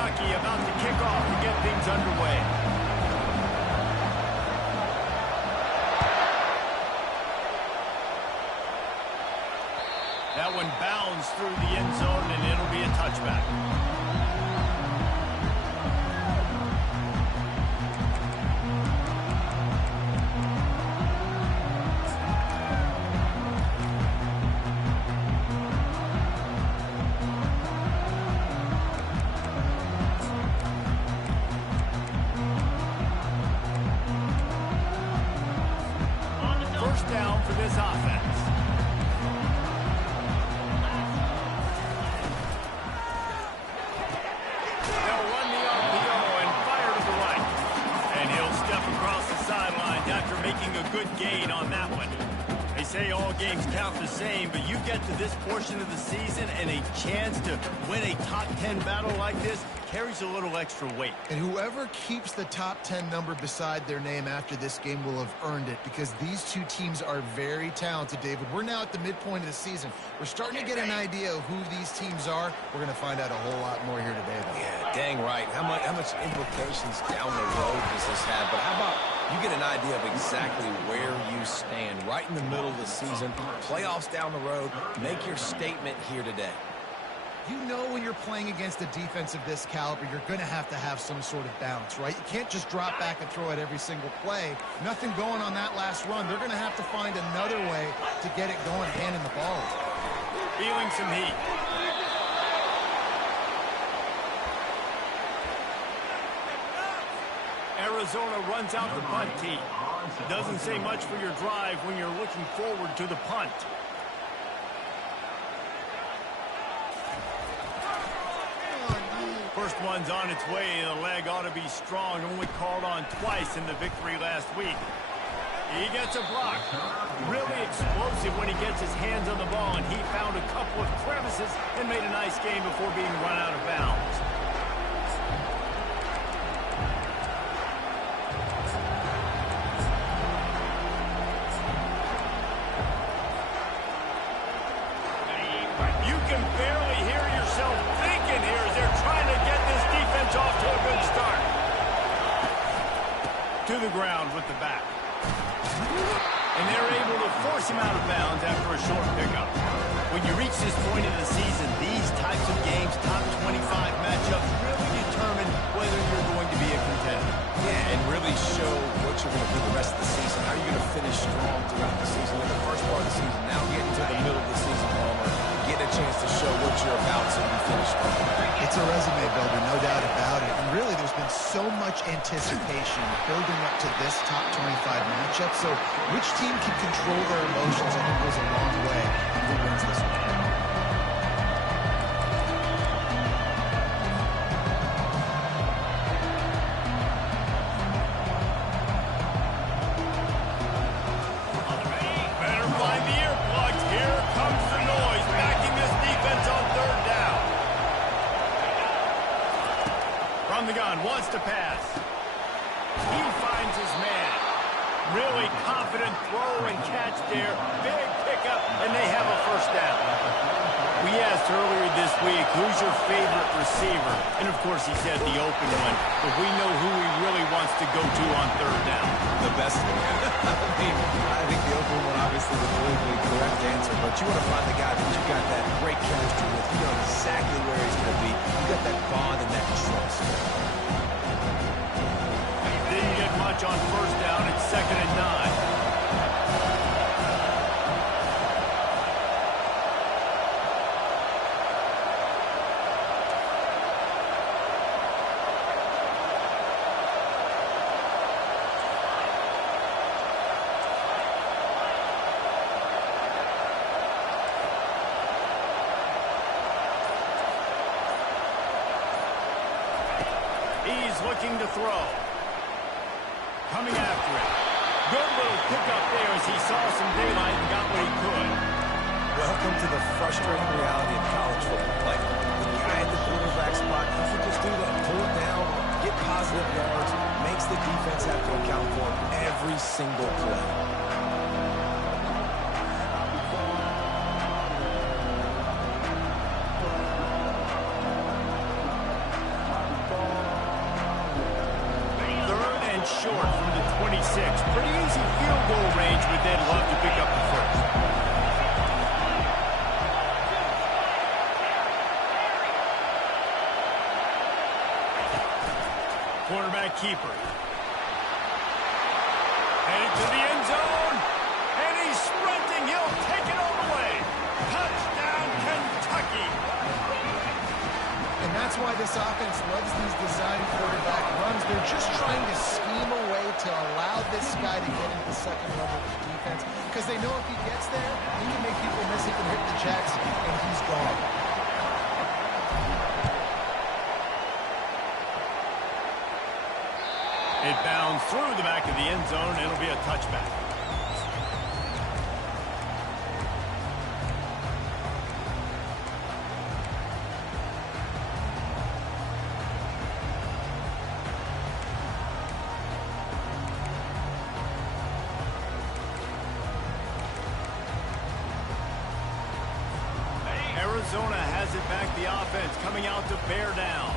Kentucky about to kick off to get things underway. That one bounds through the end zone, and it'll be a touchback. First down for this offense. They'll run the RPO and fire to the right. And he'll step across the sidelines after making a good gain on that one. They say all games count the same, but you get to this portion of the season and a chance to win a top 10 battle like this carries a little extra weight. And whoever keeps the top 10 number beside their name after this game will have earned it, because these two teams are very talented, David. We're now at the midpoint of the season. We're starting to get an idea of who these teams are. We're going to find out a whole lot more here today, though. Yeah, dang right. How much implications down the road does this have? But how about you get an idea of exactly where you stand right in the middle of the season, playoffs down the road, make your statement here today. You know when you're playing against a defense of this caliber, you're going to have some sort of balance, right? You can't just drop back and throw it every single play. Nothing going on that last run. They're going to have to find another way to get it going, handing the ball. Feeling some heat. Arizona runs out the punt team. Doesn't say much for your drive when you're looking forward to the punt. First one's on its way. The leg ought to be strong. Only called on twice in the victory last week. He gets a block. Really explosive when he gets his hands on the ball, and he found a couple of crevices and made a nice game before being run out of bounds. You can barely hear yourself thinking here as they're trying to get this defense off to a good start. To the ground with the back. And they're able to force him out of bounds after a short pickup. When you reach this point in the season, these types of games, top 25 matchups, really determine whether you're going to be a contender. Yeah, and really show what you're going to do the rest of the season. How you're going to finish strong throughout the season. In the first part of the season, now getting to the middle of the season, Palmer, get a chance to show what you're about so you finish strong. It's a resume builder, no doubt about it. And really, there's been so much anticipation building up to this top 25 matchup. So which team can control their emotions, I think, goes a long way in who wins this one. Better find the earplugs. Here comes the noise, backing this defense on third down. From the gun, wants to pass. He finds his man. Really confident throw and catch there. Big pickup, and they have a first down. We asked earlier this week, who's your favorite receiver? And, of course, he said the open one. But we know who he really wants to go to on third down. The best one. I think the open one, obviously, the politically correct answer. But you want to find the guy that you got that great chemistry with. You know exactly where he's going to be. You got that bond and that trust. Didn't get much on first down. It's 2nd and 9. He's looking to throw. Coming after it. Good little pickup there as he saw some daylight and got what he could. Welcome to the frustrating reality of college football. Like, the guy at the quarterback spot, he can just do that. Pull it down, get positive yards, makes the defense have to account for every single play. Pretty easy field goal range, but they'd love to pick up the first. Quarterback keeper. Headed to the end zone. And he's sprinting. He'll take it all the way. Touchdown, Kentucky. And that's why this offense loves these design quarterback runs. They're just trying to scheme a way to allow this guy to get into the second level of the defense, because they know if he gets there, he can make people miss, he can hit the jacks, and he's gone. It bounds through the back of the end zone. It'll be a touchback. Arizona has it back, the offense coming out to bear down.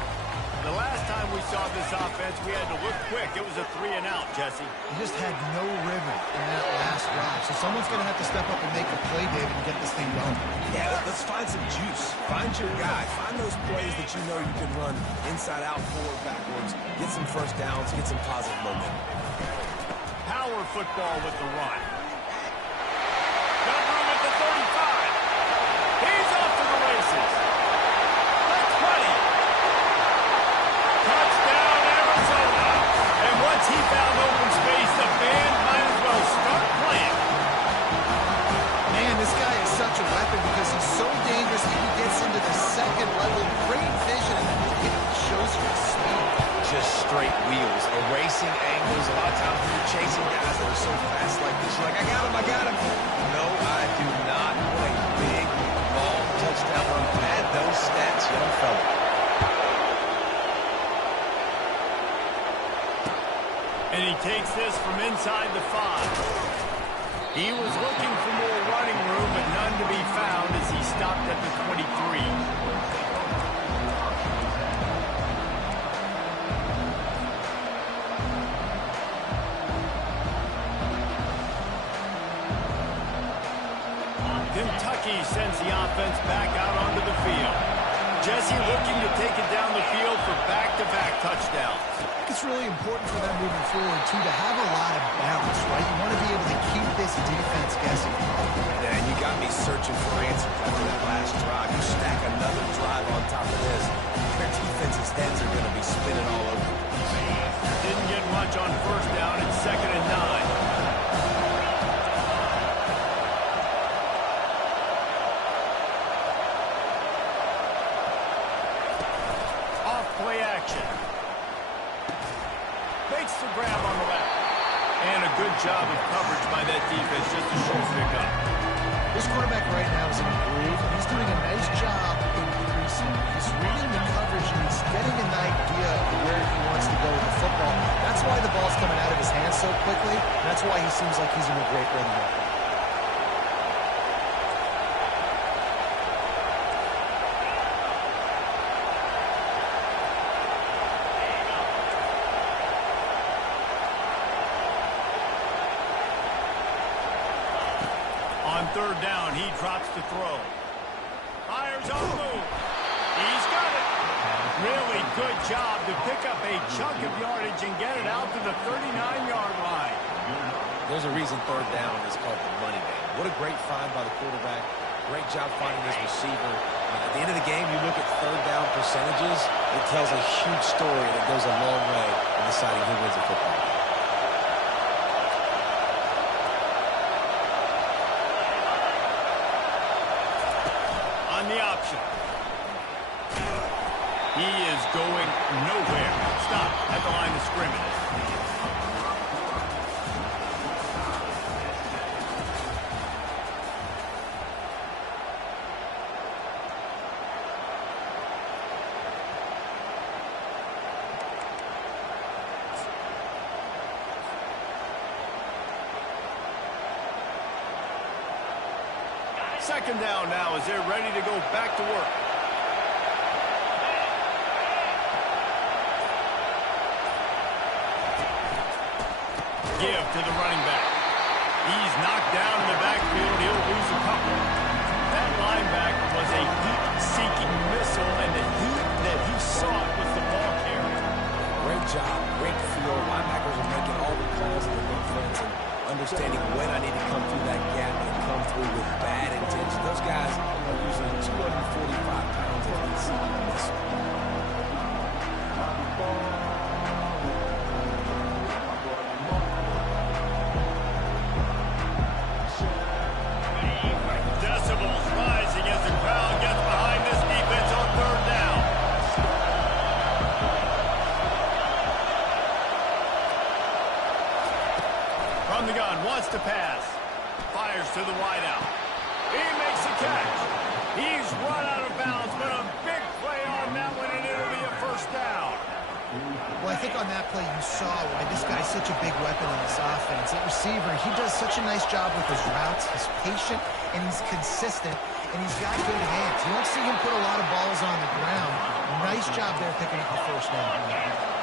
The last time we saw this offense, we had to look quick. It was a 3-and-out, Jesse. He just had no rhythm in that last drive. So someone's going to have to step up and make a play, David, and get this thing going. Yeah, let's find some juice. Find your guy. Find those plays that you know you can run inside out, forward, backwards. Get some first downs. Get some positive momentum. Power football with the run. Got room at the 35. He's off to the races. The 20. Touchdown, Arizona. And once he found open space, the band might as well start playing. Man, this guy is such a weapon because he's so dangerous that he gets into the second level. Great vision, and it shows you his speed. Just straight wheels, erasing angles. A lot of times when you're chasing guys that are so fast like this, you're like, I got him. No, I do not. What a big, long touchdown run. Pad those stats, young fella. And he takes this from inside the 5. He was looking for more running room, but none to be found as he stopped at the 23. Kentucky sends the offense back out onto the field. Jesse looking to take it down the field for back-to-back touchdowns. I think it's really important for them moving forward, too, to have a lot of balance, right? You want to be able to keep this defense guessing. Yeah, and you got me searching for answers after that last drive. You stack another drive on top of this, their defense's heads are going to be spinning all over. Didn't get much on first down. It's 2nd and 9. Play action. Makes the grab on the left. And a good job of coverage by that defense. Just a short pickup. This quarterback right now is in a groove. He's doing a nice job increasing. He's reading the coverage, and he's getting an idea of where he wants to go with the football. That's why the ball's coming out of his hands so quickly. That's why he seems like he's in a great rhythm right now. On 3rd down, he drops to throw. Fires on the move. He's got it. Really good job to pick up a chunk of yardage and get it out to the 39-yard line. There's a reason 3rd down is called the money man. What a great find by the quarterback. Great job finding his receiver. At the end of the game, you look at 3rd down percentages. It tells a huge story that goes a long way in deciding who wins a football game. The option. He is going nowhere. Stop at the line of scrimmage. Second down now as they're ready to go back to work. give to the running back. He's knocked down in the backfield. He'll lose a couple. That linebacker was a heat-seeking missile, and the heat that he sought was the ball carrier. Great job, great feel. Linebackers are making all the calls in the defense and understanding when I need to come through that gap and come through with bad intention. Those guys are usually 245 pounds of heat-seeking missile. Decibels rising as the crowd gets behind this defense on third down. From the gun, wants to pass. Fires to the wideout. He makes the catch. He's run out of bounds, but a big play on that one, and it'll be a first down. Well, I think on that play you saw why this guy's such a big weapon in this offense. At receiver, he does such a nice job with his routes. He's patient, and he's consistent, and he's got good hands. You don't see him put a lot of balls on the ground. Nice job there picking up the first down.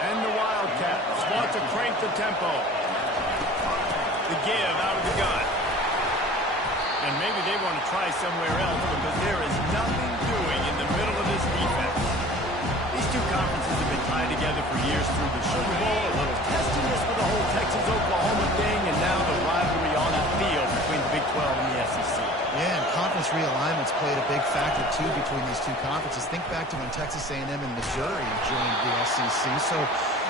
And the Wildcats want to crank the tempo. The give out of the gun. And maybe they want to try somewhere else because there is nothing doing in the middle of this defense. These two conferences have been tied together for years through the Sugar Bowl, a little testiness with the whole Texas-Oklahoma thing, and now the rivalry on the field between the Big 12 and the SEC. Yeah, and conference realignments played a big factor, too, between these two conferences. Think back to when Texas A&M and Missouri joined the SEC. So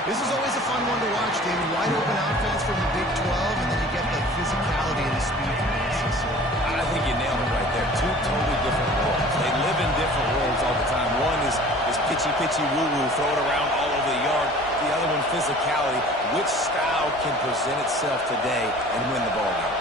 this is always a fun one to watch, David. Wide open offense from the Big 12, and then you get the physicality and the speed from the SEC. I think you nailed it right there. Two totally different worlds. They live in different worlds all the time. One is pitchy, woo-woo, throw it around all over the yard. The other one, physicality. Which style can present itself today and win the ball game?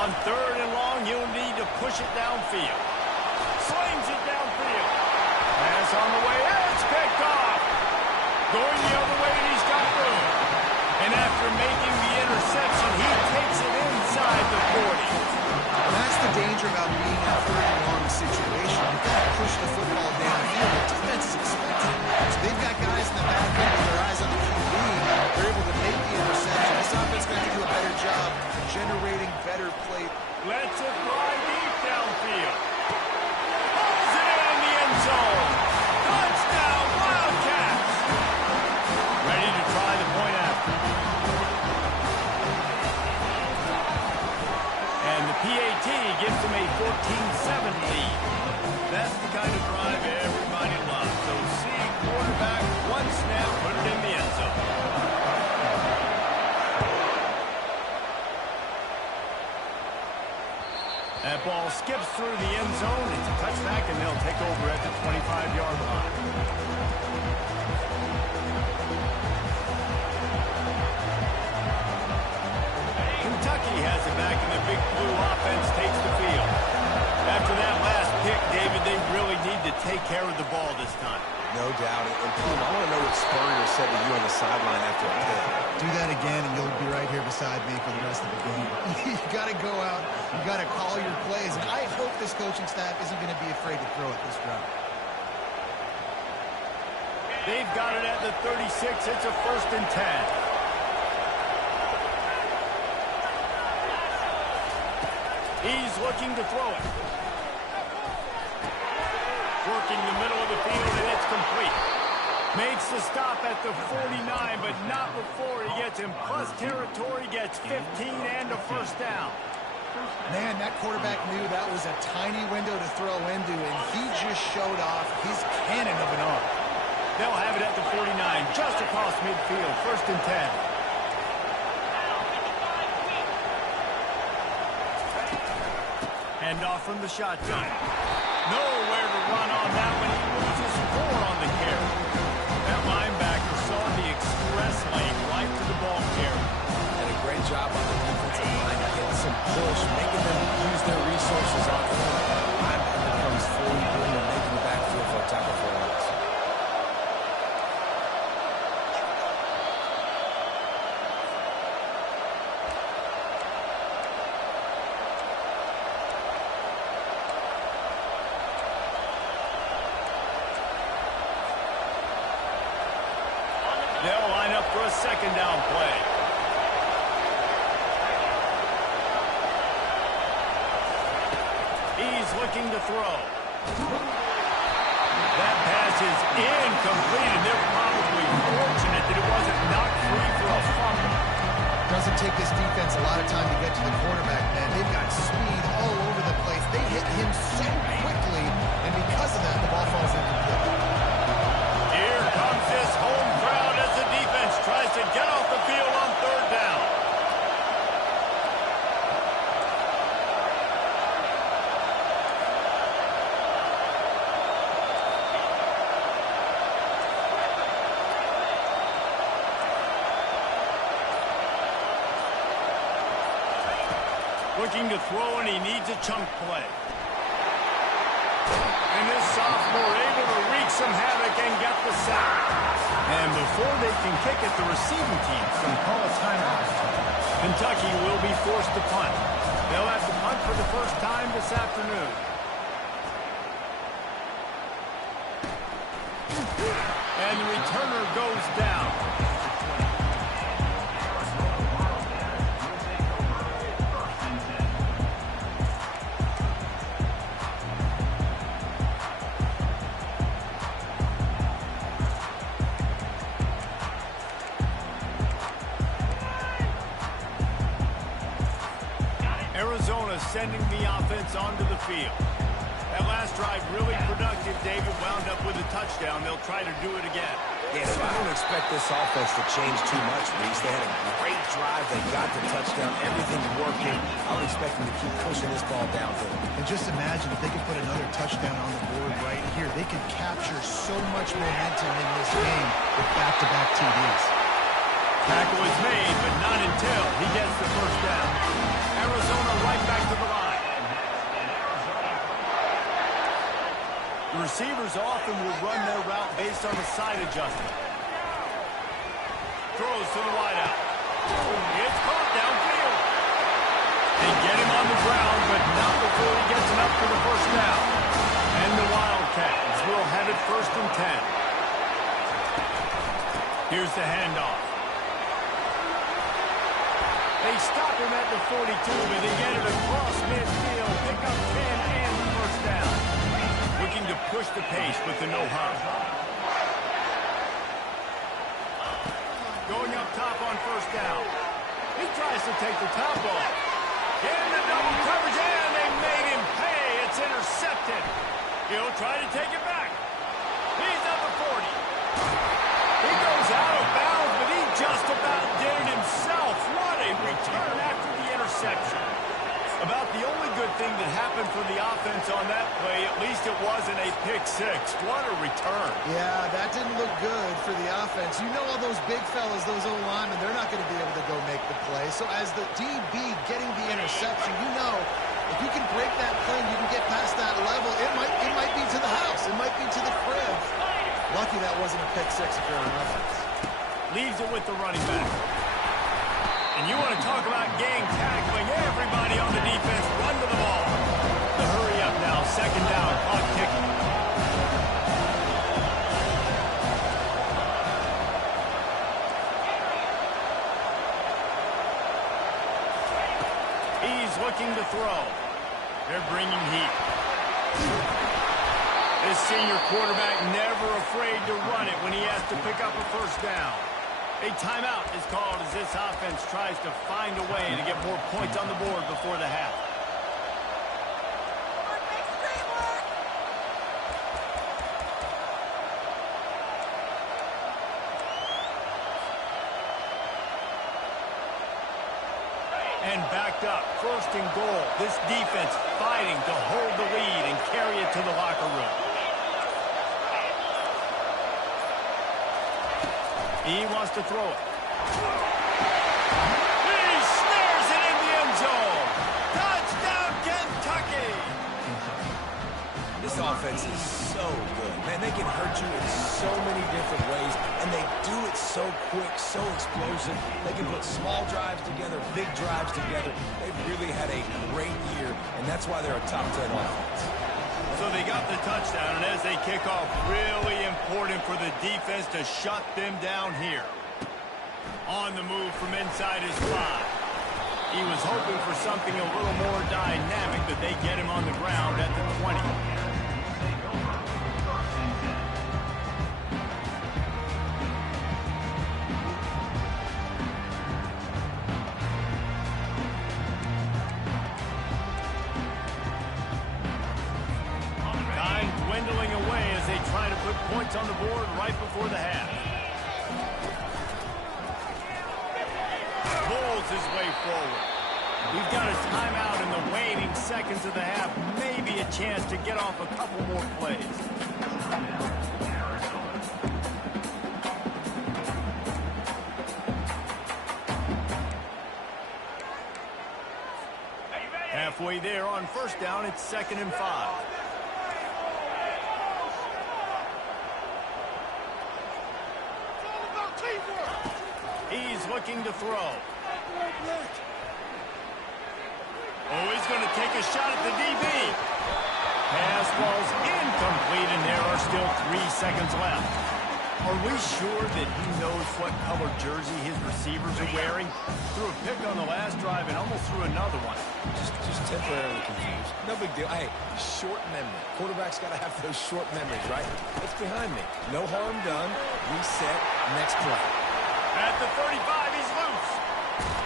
On third and long, he'll need to push it downfield. Slings it downfield. Pass on the way. It's picked off. Going the other way, and he's got room. And after making the interception, he takes it inside the 40. That's the danger about being in a third and long situation. You've got to push the football downfield. The defense is expecting it. So they've got guys in the back end with their eyes on the QB. They're able to make the interception. This offense going to do a better job generating better play. Lets it fly deep downfield. Pulls it in the end zone. Touchdown, Wildcats. Ready to try the point after. And the PAT gives them a 14-7 lead. That's the kind of drive everybody loves. So see quarterback, one snap, put it in the end zone. That ball skips through the end zone. It's a touchback, and they'll take over at the 25-yard line. Kentucky has it back, and the Big Blue offense takes the field. After that last pick, David, they really need to take care of the ball this time. No doubt. And, team, I want to know what Spurrier said to you on the sideline after a pick. Do that again, and you'll be right here beside me for the rest of the game. You got to go out. You got to call your plays. And I hope this coaching staff isn't going to be afraid to throw it this route. They've got it at the 36. It's a 1st and 10. He's looking to throw it. Working the middle of the field, and it's complete. Makes the stop at the 49, but not before he gets in plus territory, gets 15 and a first down. Man, that quarterback knew that was a tiny window to throw into, and he just showed off his cannon of an arm. They'll have it at the 49, just across midfield, 1st and 10. Hand off from the shotgun. Nowhere to run on that one. He loses 4 on the carry. That linebacker saw the express lane right to the ball carrier. And a great job on the defensive line, getting some push, making them use their resources on film. Linebacker comes fully boom and making the backfield for a tackle for a loss. They'll line up for a second down play. He's looking to throw. That pass is incomplete, and they're probably fortunate that it wasn't knocked free for a fumble. Doesn't take this defense a lot of time to get to the quarterback, man. They've got speed all over the place. They hit him so quickly, and because of that, the ball falls incomplete. Here comes this home crowd as the defense tries to get off the field on third down. Looking to throw, and he needs a chunk play. And this sophomore able to wreak some havoc and get the sack. And before they can kick it, the receiving team's going to call a timeout. Kentucky will be forced to punt. They'll have to punt for the first time this afternoon. And the returner goes down. Arizona sending the offense onto the field. That last drive really productive. David wound up with a touchdown. They'll try to do it again. Yeah, so I don't expect this offense to change too much, Reese. They had a great drive. They got the touchdown. Everything's working. I would expect them to keep pushing this ball downhill. And just imagine if they could put another touchdown on the board right here. They could capture so much momentum in this game with back-to-back TDs. Tackle is made, but not until he gets the first down. Arizona right back to the line. The receivers often will run their route based on a side adjustment. Throws to the wideout. It's caught downfield. They get him on the ground, but not before he gets enough for the first down. And the Wildcats will have it 1st and 10. Here's the handoff. They stop him at the 42, but they get it across midfield. Pick up 10 and the first down. Looking to push the pace with the no-huddle. Going up top on first down. He tries to take the top off. Getting the double coverage, and they made him pay. It's intercepted. He'll try to take it back. He's at the 40. He goes out of bounds, but he just about did it himself. What a return after the interception. About the only good thing that happened for the offense on that play, at least it wasn't a pick six. What a return. Yeah, that didn't look good for the offense. You know all those big fellas, those O-linemen, they're not going to be able to go make the play. So as the DB getting the interception, you know if you can break that play and you can get past that level, it might be to the house. It might be to the crib. Lucky that wasn't a pick six if you're on offense. Leaves it with the running back. And you want to talk about gang tackling. Everybody on the defense run to the ball. The hurry up now. Second down. Clock ticking. He's looking to throw. They're bringing heat. This senior quarterback never afraid to run it when he has to pick up a first down. A timeout is called as this offense tries to find a way to get more points on the board before the half. And backed up, 1st and goal. This defense fighting to hold the lead and carry it to the locker room. He wants to throw it. He snares it in the end zone. Touchdown, Kentucky! This offense is so good. Man, they can hurt you in so many different ways, and they do it so quick, so explosive. They can put small drives together, big drives together. They've really had a great year, and that's why they're a top 10 offense. So they got the touchdown, and as they kick off, really important for the defense to shut them down here. On the move from inside his 5. He was hoping for something a little more dynamic, but they get him on the ground at the 20. Time dwindling away as they try to put points on the board right before the half. Pulls his way forward. We've got a timeout in the waning seconds of the half. Maybe a chance to get off a couple more plays. Halfway there on first down, it's 2nd and 5. He's looking to throw. Oh, he's going to take a shot at the DB. Pass ball's incomplete, and there are still 3 seconds left. Are we sure that he knows what color jersey his receivers are wearing? Threw a pick on the last drive and almost threw another one. Just temporarily confused. No big deal. Hey, short memory. Quarterback's got to have those short memories, right? It's behind me. No harm done. Reset. Next play. At the 35, he's loose.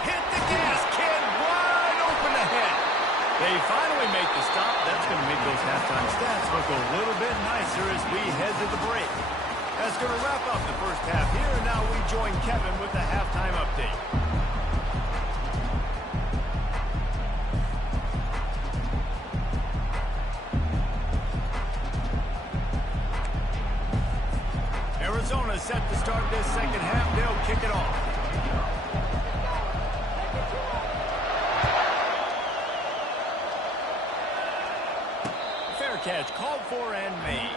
Hit the gas, kid. Wide open ahead. They finally make the stop. That's going to make those halftime stats look a little bit nicer as we head to the break. That's going to wrap up the first half here, and now we join Kevin with the halftime update. Arizona set to start this second half. They'll kick it off. Fair catch called for and made.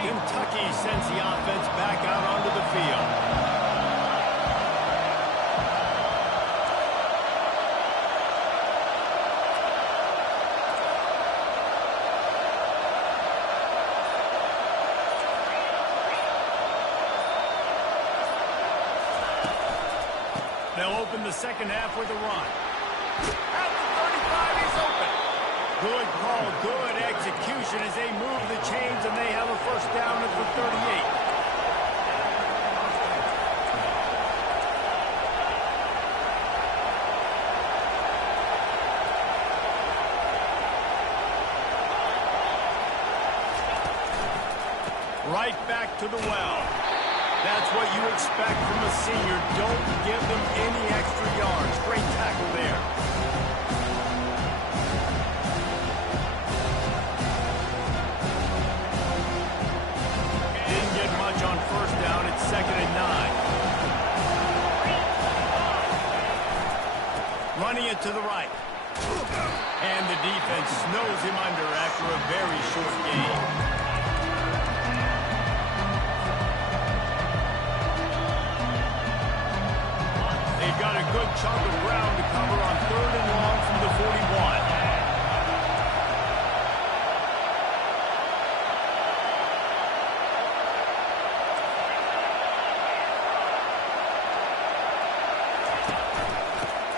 Kentucky sends the offense back out onto the field. They'll open the second half with a run. At the 35, he's open. Good call, good execution as they move the chains, and they have a first down at the 38. Right back to the well. That's what you expect from a senior. Don't give them any extra yards. Great tackle there. Didn't get much on first down. It's 2nd and 9. Running it to the right. And the defense snows him under after a very short game. They've got a good chunk of ground to cover on 3rd and long from the 41.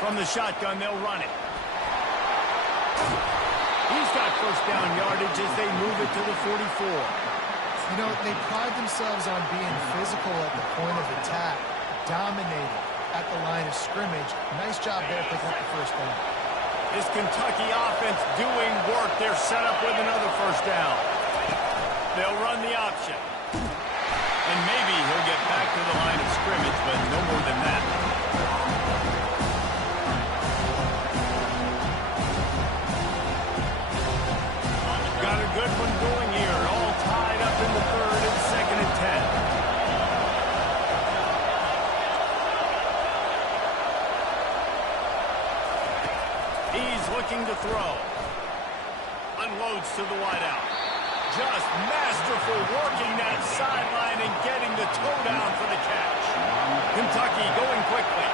From the shotgun, they'll run it. He's got first down yardage as they move it to the 44. You know, they pride themselves on being physical at the point of attack, dominating at the line of scrimmage. Nice job there picking up the first down. This Kentucky offense doing work. They're set up with another first down. They'll run the option. And maybe he'll get back to the line of scrimmage, but no more than that. Got a good one going here. All tied up in the 3rd and 2nd and 10. He's looking to throw. unloads to the wideout. Just masterful working that sideline and getting the toe down for the catch. Kentucky going quickly.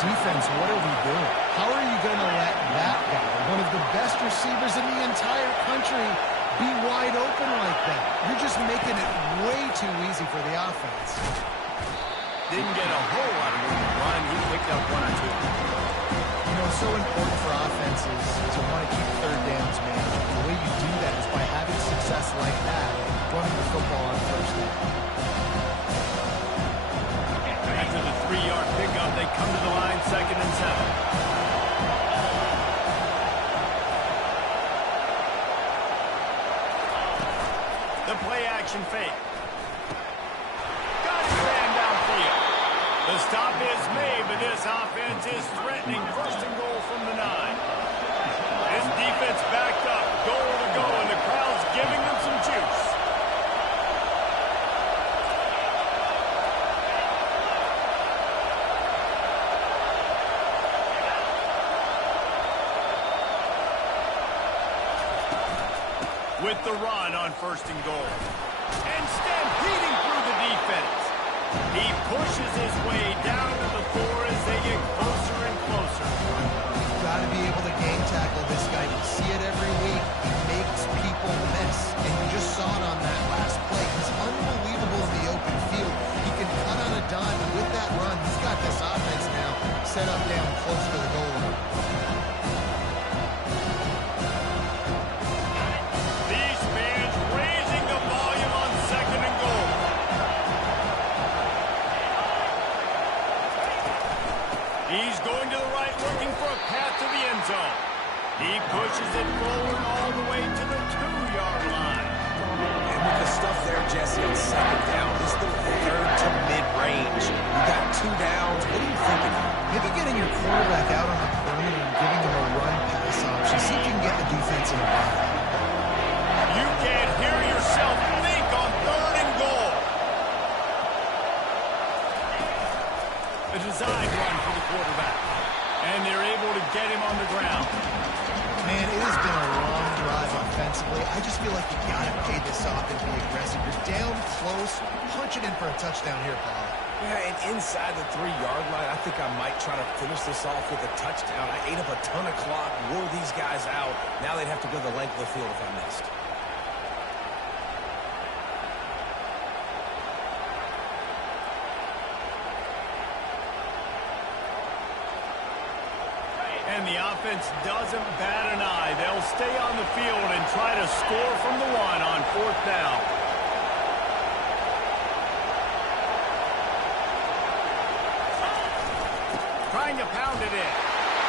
Defense, what are we doing? How are you going to let that guy, one of the best receivers in the entire country, be wide open like that? You're just making it way too easy for the offense. Didn't get a whole lot of room to run. He picked up one or two. You know, it's so important for offenses to want to keep third downs managed. The way you do that is by having success like that, running the football on first down. After the 3-yard pickup, they come to the line, 2nd and 7. The play action fake. Got his man downfield. The stop is made, but this offense is threatening 1st and goal from the 9. This defense backed up, goal to go, and the crowd's giving them some juice. With the run on 1st and goal. And stampeding through the defense. He pushes his way down to the 4 as they get closer and closer. You've got to be able to game tackle this guy. You see it every week. He makes people miss. And you just saw it on that last play. He's unbelievable in the open field. He can cut on a dime, and with that run, he's got this offense now set up down close to the goal line. These fans raising the volume on 2nd and goal. He's going to the right, looking for a path to the end zone. He pushes it forward all the way to the 2-yard line. And with the stuff there, Jesse, on 2nd down, this is the 3rd to mid-range. You got 2 downs. What are you thinking of? Maybe getting your quarterback out on the perimeter and giving him a run-pass option. See if you can get the defense in a bind. You can't hear yourself think on 3rd and goal. A design run for the quarterback. And they're able to get him on the ground. Man, it has been a long drive offensively. I just feel like you got to pay this off and be aggressive. You're down close. Punch it in for a touchdown here, Paul. Yeah, and inside the 3-yard line, I think I might try to finish this off with a touchdown. I ate up a ton of clock, wore these guys out. Now they'd have to go the length of the field if I missed. And the offense doesn't bat an eye. They'll stay on the field and try to score from the 1 on 4th down. Trying to pound it in.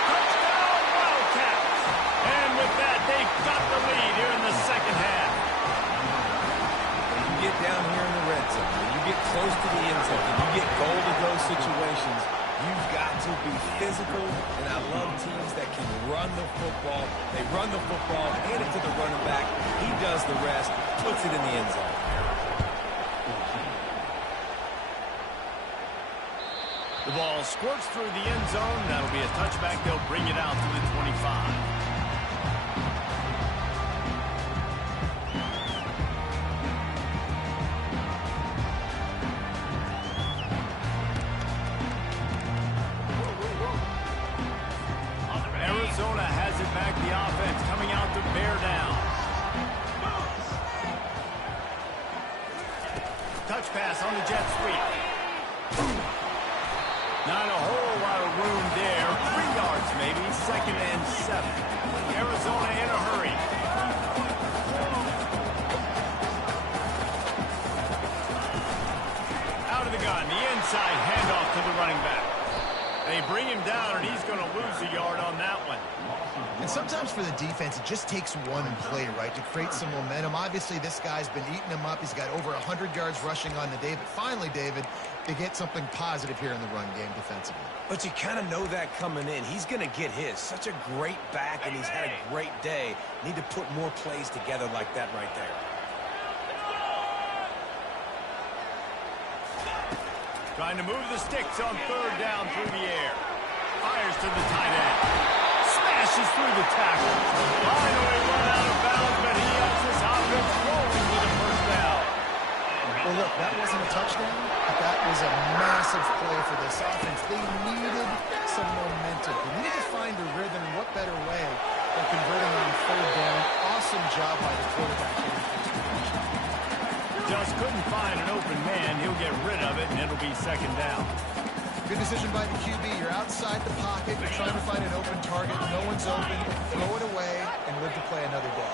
Touchdown, Wildcats! And with that, they've got the lead here in the 2nd half. When you get down here in the red zone, when you get close to the end zone, when you get goal-to-go situations, you've got to be physical, and I love teams that can run the football. They run the football, hand it to the running back. He does the rest, puts it in the end zone. The ball squirts through the end zone. That'll be a touchback. They'll bring it out to the 25. Arizona has it back. The offense coming out to bear down. Touch pass on the jet sweep. Not a whole lot of room there. 3 yards maybe. 2nd and 7. Arizona in a hurry. Out of the gun. The inside handoff to the running back. They bring him down, and he's going to lose a yard on that one. And sometimes for the defense, it just takes one play, right, to create some momentum. Obviously, this guy's been eating him up. He's got over 100 yards rushing on the day. But finally, David, they get something positive here in the run game defensively. But you kind of know that coming in. He's going to get his. Such a great back, and he's had a great day. Need to put more plays together like that right there. Trying to move the sticks on 3rd down through the air. Fires to the tight end. Smash! smashes through the tackle. Finally run out of bounds, but he has this offense rolling with a first down. Well, look, that wasn't a touchdown, but that was a massive play for this offense. They needed some momentum. They needed to find a rhythm. What better way than converting on third down? Awesome job by the quarterback here in first possession. Just couldn't find an open man. He'll get rid of it, and it'll be second down. Good decision by the QB. You're outside the pocket. You're trying to find an open target. No one's open. Throw it away and live to play another day.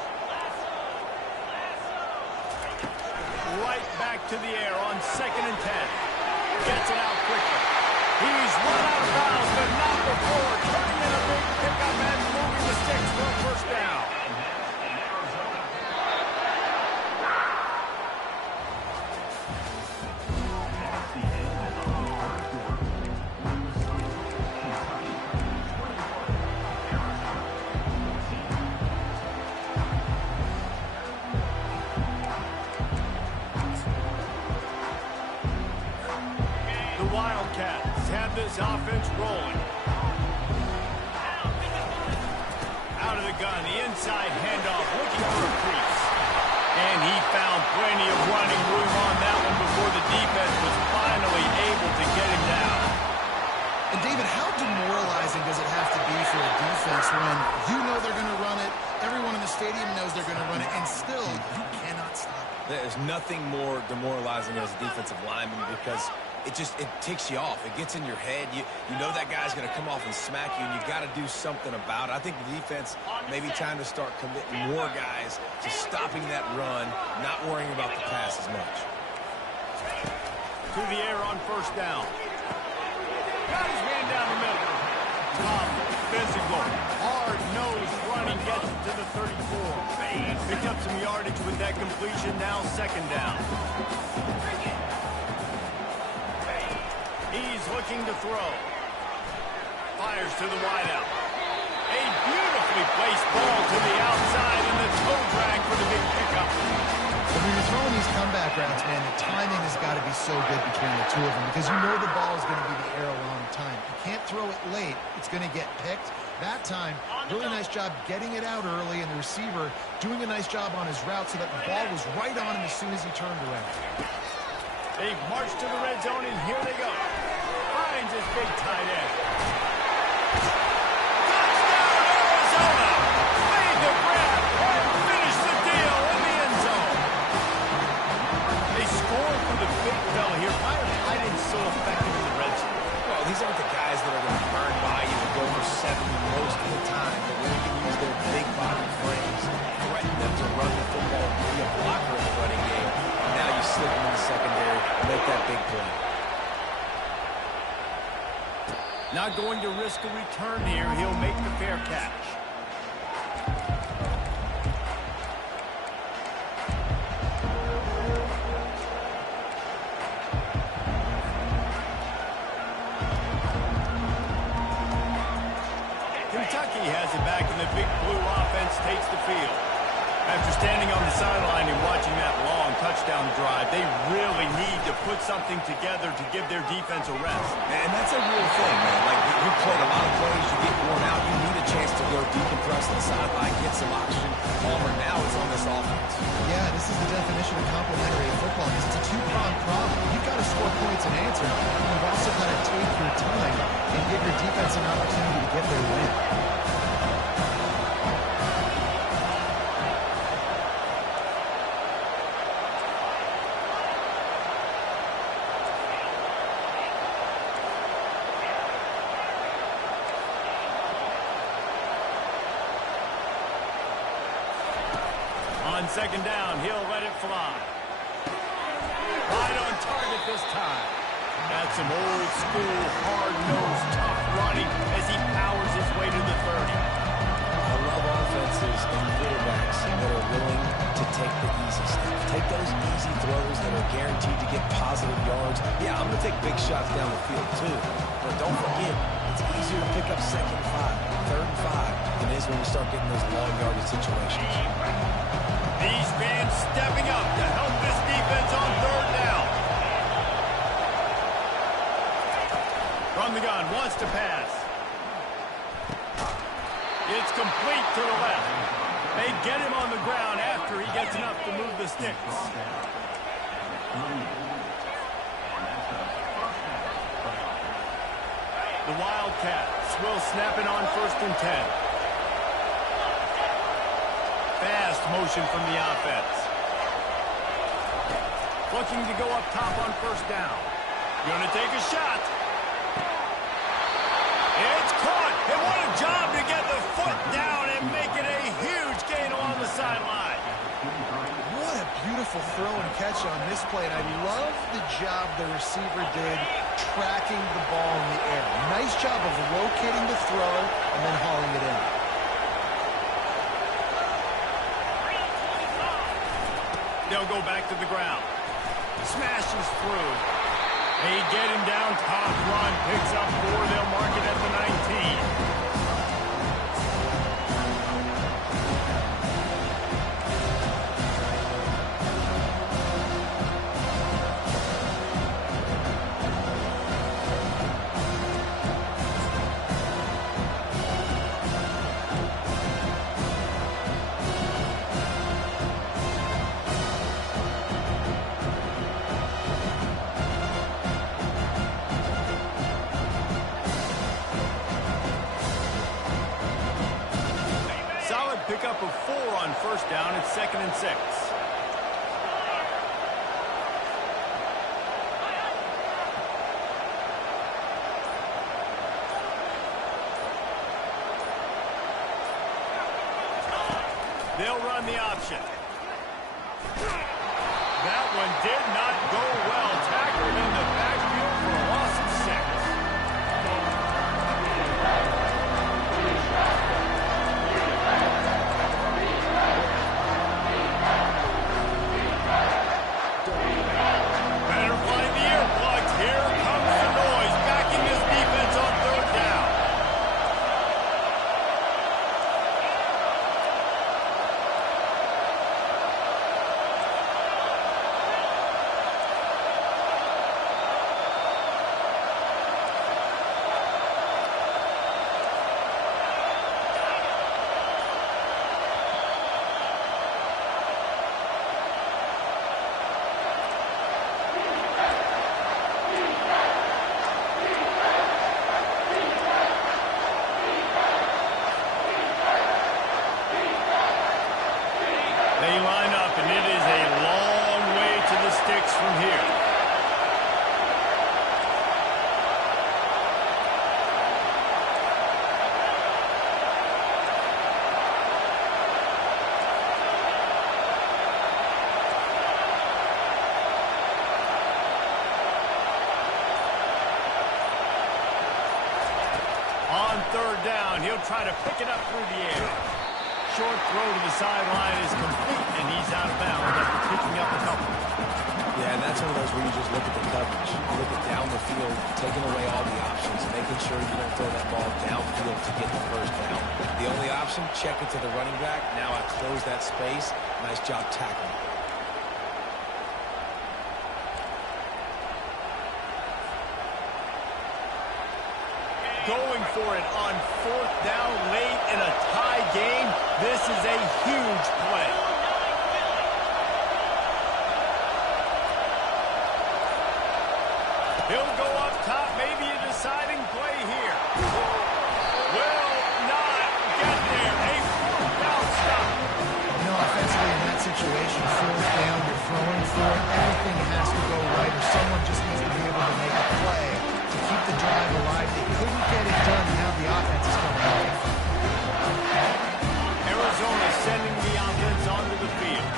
Right back to the air on 2nd and 10. Gets it out quickly. He's run out of bounds, but not before. Turning in a big pickup and moving the sticks for a first down. Wildcats have this offense rolling. Out of the gun, the inside handoff, looking for a crease. And he found plenty of running room on that one before the defense was finally able to get him down. And David, how demoralizing does it have to be for a defense when you know they're going to run it, everyone in the stadium knows they're going to run it, and still you cannot stop it? There's nothing more demoralizing as a defensive lineman because it ticks you off. It gets in your head. You know that guy's going to come off and smack you, and you got to do something about it. I think the defense may be time to start committing more guys to stopping that run, not worrying about the pass as much. To the air on first down. Got his man down the middle. Tough, physical, hard-nosed running gets it to the 34. Picked up some yardage with that completion. Now second down. He's looking to throw. Fires to the wideout. A beautifully placed ball to the outside and the toe drag for the big pickup. When you're throwing these comeback routes, man, the timing has got to be so good between the two of them because you know the ball is going to be the air a long time. You can't throw it late. It's going to get picked. That time, really nice job getting it out early, and the receiver doing a nice job on his route so that the ball was right on him as soon as he turned around. They march to the red zone, and here they go. Finds his big tight end. Touchdown, Arizona! Made the grab and finished the deal in the end zone. They score for the big fella here. Why are tight ends so effective in the red zone? Well, these aren't the guys that are going to burn by you and go for 70 most of the time, but when you can use their big body frames, threaten them to run the football, be a blocker in the running game. Now you slip them in the secondary and make that big play. Not going to risk a return here. He'll make the fair catch. Kentucky has it back, and the big blue offense takes the field. After standing on the sideline and watching that long touchdown drive, they really need to put something together to give their defense a rest. And that's a real thing, man. Like, you played a lot of plays, you get worn out, you need a chance to go decompress on the sideline, get some oxygen. Palmer now is on this offense. Yeah, this is the definition of complementary football because it's a two-pronged problem. You've got to score points and answer, and you've also got to take your time and give your defense an opportunity to get their win. On second down, he'll let it fly. Right on target this time. That's some old school, hard-nosed, tough running as he powers his way to the 30. I love offenses and quarterbacks that are willing to take the easy stuff. Take those easy throws that are guaranteed to get positive yards. Yeah, I'm going to take big shots down the field too. But don't forget, it's easier to pick up second and 5, third and 5 than it is when we start getting those long yardage situations. These fans stepping up to help this defense on third down. From the gun, wants to pass. It's complete to the left. They get him on the ground after he gets enough to move the sticks. The Wildcats will snap it on 1st and 10. Fast motion from the offense. Looking to go up top on 1st down. Gonna take a shot. It's caught. And what a job to get the foot down and make it a huge gain along the sideline. What a beautiful throw and catch on this play. And I love the job the receiver did tracking the ball in the air. Nice job of locating the throw and then hauling it in. They'll go back to the ground. Smashes through. They get him down top, run, picks up 4. They'll mark it at the 19. Pickup of 4 on 1st down. It's 2nd and 6. They'll run the option. That one did not go well. Tackled in the backfield for a loss of 6. They line up, and it is a long way to the sticks from here. On 3rd down, he'll try to pick it up through the air. Short throw to the sideline is complete, and he's out of bounds after picking up a couple. Yeah, and that's one of those where you just look at the coverage. You look at down the field, taking away all the options, making sure you don't throw that ball downfield to get the 1st down. The only option, check it to the running back. Now I close that space. Nice job tackling. Going for it on 4th down late in a tie game. This is a huge play. He'll go up top, maybe a deciding play here. Will not get there. A 4th down stop. You know, offensively in that situation, 4th down, you're throwing for it. Everything has to go right, or someone just needs to be able to make a play to keep the drive alive. They couldn't get it done. Now the offense is coming out. Arizona sending the offense onto the field.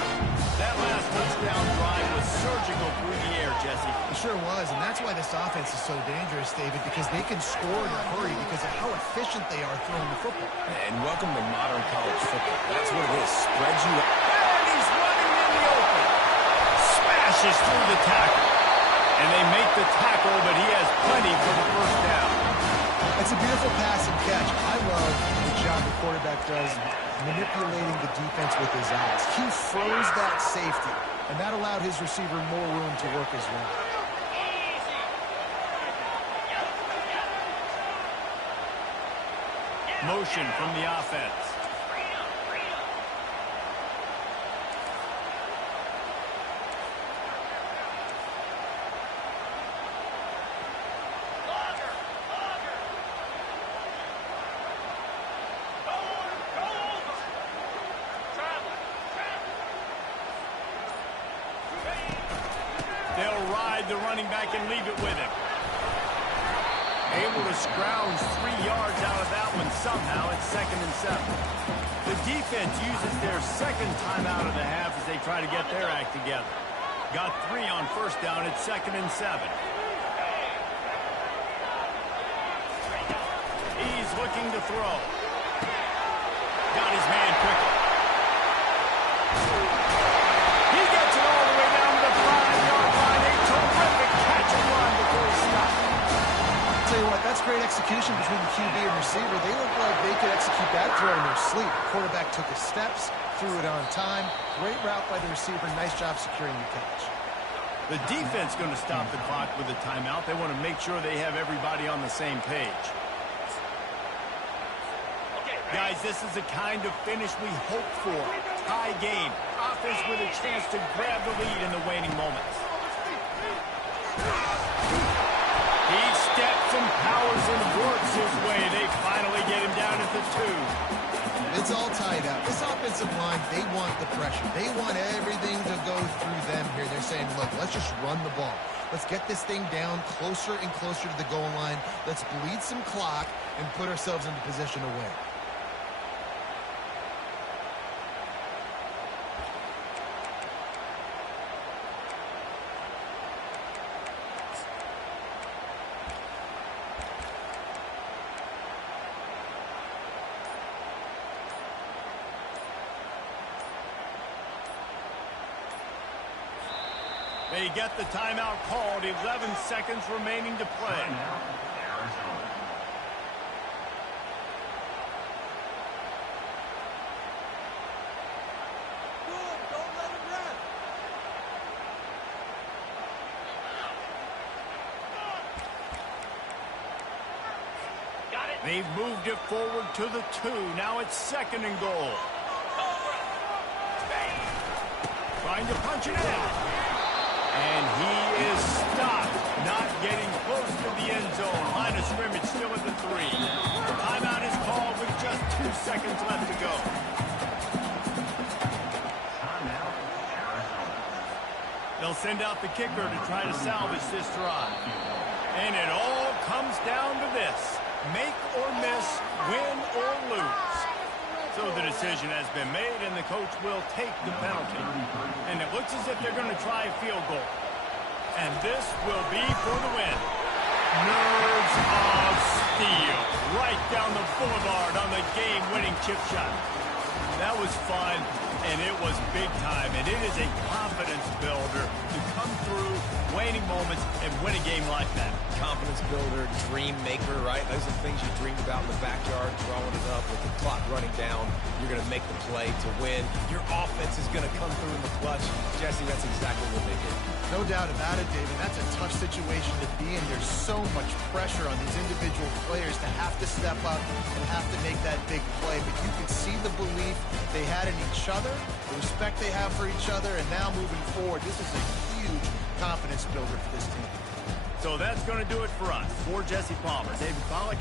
That last touchdown drive was surgical through the air, Jesse. It sure was, and that's why this offense is so dangerous, David, because they can score in a hurry because of how efficient they are throwing the football. And welcome to modern college football. That's what it is. Spreads you up. And he's running in the open. Smashes through the tackle. And they make the tackle, but he has plenty for the 1st down. It's a beautiful pass and catch. I love the job the quarterback does manipulating the defense with his eyes. He froze that safety, and that allowed his receiver more room to work as well. Motion from the offense. They'll ride the running back and leave it with him. Able to scrounge 3 yards out of that one somehow. It's 2nd and 7. The defense uses their second timeout of the half as they try to get their act together. Got 3 on first down. It's 2nd and 7. He's looking to throw. Got his man quickly. He gets it all the way down to the 5-yard line. A terrific catch and run before he stopped. I'll tell you what, that's great execution between the QB and receiver. They look like they could execute that throw in their sleep. The quarterback took his steps, threw it on time. Great route by the receiver. Nice job securing the catch. The defense going to stop the clock with a timeout. They want to make sure they have everybody on the same page. Guys, this is the kind of finish we hope for. Tie game. Offense with a chance to grab the lead in the waning moments. He steps and powers and works his way. They finally get him down at the 2. It's all tied up. This offensive line, they want the pressure. They want everything to go through them here. They're saying, look, let's just run the ball. Let's get this thing down closer and closer to the goal line. Let's bleed some clock and put ourselves into position to win. They get the timeout called. 11 seconds remaining to play. Don't let him run. They've moved it forward to the 2. Now it's 2nd and goal. Trying to punch it in. And he is stopped, not getting close to the end zone. Line of scrimmage still at the 3. Timeout is called with just 2 seconds left to go. They'll send out the kicker to try to salvage this drive. And it all comes down to this. Make or miss, win or lose. So the decision has been made, and the coach will take the penalty. And it looks as if they're going to try a field goal. And this will be for the win. Nerves of steel. Right down the boulevard on the game-winning chip shot. That was fun, and it was big time. And it is a confidence builder to come through waning moments and win a game like that. Confidence builder, dream maker, right? Those are the things you dreamed about in the backyard, throwing it up with the clock running down. You're going to make the play to win. Your offense is going to come through in the clutch. Jesse, that's exactly what they did. No doubt about it, David. That's a tough situation to be in. There's so much pressure on these individual players to have to step up and have to make that big play. But you can see the belief they had in each other, the respect they have for each other, and now moving forward, this is a huge confidence builder for this team. So that's going to do it for us. For Jesse Palmer, David Pollack,